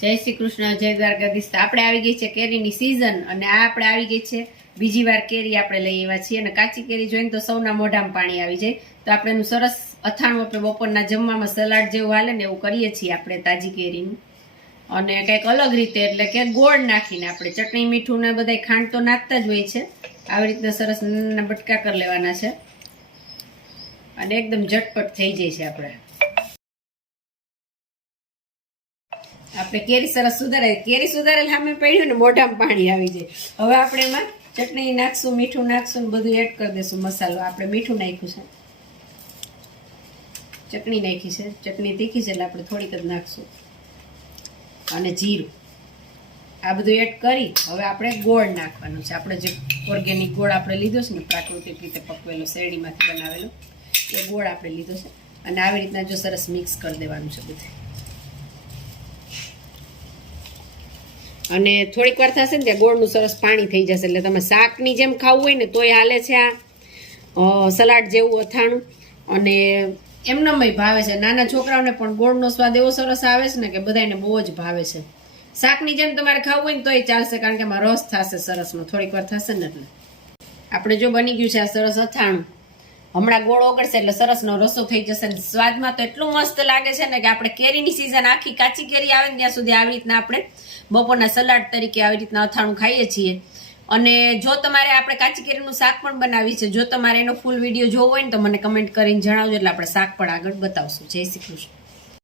જય શ્રી કૃષ્ણ, જય દ્વારકાધીશ. આપણે આવી ગઈ છે કેરીની સીઝન અને આ આપણે આવી ગઈ છે બીજી વાર કેરી આપણે લઈ આવ્યા છીએ અને કાચી કેરી જોઈને તો સૌના મોઢામાં પાણી આવી જાય. તો આપણે એનું સરસ અથાણું આપણે બપોરના જમવામાં સલાડ જેવું હાલે ને એવું કરીએ છીએ આપણે તાજી કેરીનું. અને કંઈક અલગ રીતે એટલે કે ગોળ નાખીને આપણે ચટણી મીઠું ને બધા ખાંડ તો નાખતા જ હોય છે. આવી રીતના સરસ નાના બટકા કરી લેવાના છે અને એકદમ ઝટપટ થઈ જાય છે. આપણે કેરી સરસ સુધારે, કેરી સુધારેલ સામે પડ્યું ને મોઢામાં પાણી આવી જાય. હવે આપણે એમાં ચટણી નાખશું, મીઠું નાખશું ને બધું એડ કરી દઈશું. મસાલો આપણે મીઠું નાખ્યું છે, ચટણી નાખી છે, ચટણી તીખી છે એટલે આપણે થોડીક જ નાખશું અને જીરું આ બધું એડ કરી હવે આપણે ગોળ નાખવાનું છે. આપણે જે ઓર્ગેનિક ગોળ આપણે લીધો છે ને પ્રાકૃતિક રીતે પકવેલો શેરડીમાંથી બનાવેલો એ ગોળ આપણે લીધો છે અને આવી રીતના જો સરસ મિક્સ કરી દેવાનું છે બધું. અને થોડીક વાર થશે ને ત્યાં ગોળનું સરસ પાણી થઈ જશે એટલે તમે શાકની જેમ ખાવું હોય ને તોય હાલે છે. આ સલાડ જેવું અથાણું અને એમનેમય ભાવે છે. નાના છોકરાઓને પણ ગોળનો સ્વાદ એવો સરસ આવે છે ને કે બધાને બહુ જ ભાવે છે. શાકની જેમ તમારે ખાવું હોય ને તોય ચાલશે કારણ કે એમાં રસ થશે સરસનો. થોડીક વાર થશે ને એટલે આપણે જો બની ગયું છે આ સરસ અથાણું. હમણાં ગોળ ઓગળશે એટલે સરસનો રસો થઈ જશે. સ્વાદમાં તો એટલું મસ્ત લાગે છે ને કે આપણે કેરીની સિઝન આખી કાચી કેરી આવે ને ત્યાં સુધી આવી રીતના આપણે બપોરના સલાડ તરીકે આવી રીતના અથાણું ખાઈએ છીએ. અને જો તમારે આપણે કાચી કેરીનું શાક પણ બનાવી છે, જો તમારે એનો ફૂલ વિડીયો જોવો હોય ને તો મને કમેન્ટ કરીને જણાવજો એટલે આપણે શાક પણ આગળ બતાવશું. જય શ્રી કૃષ્ણ.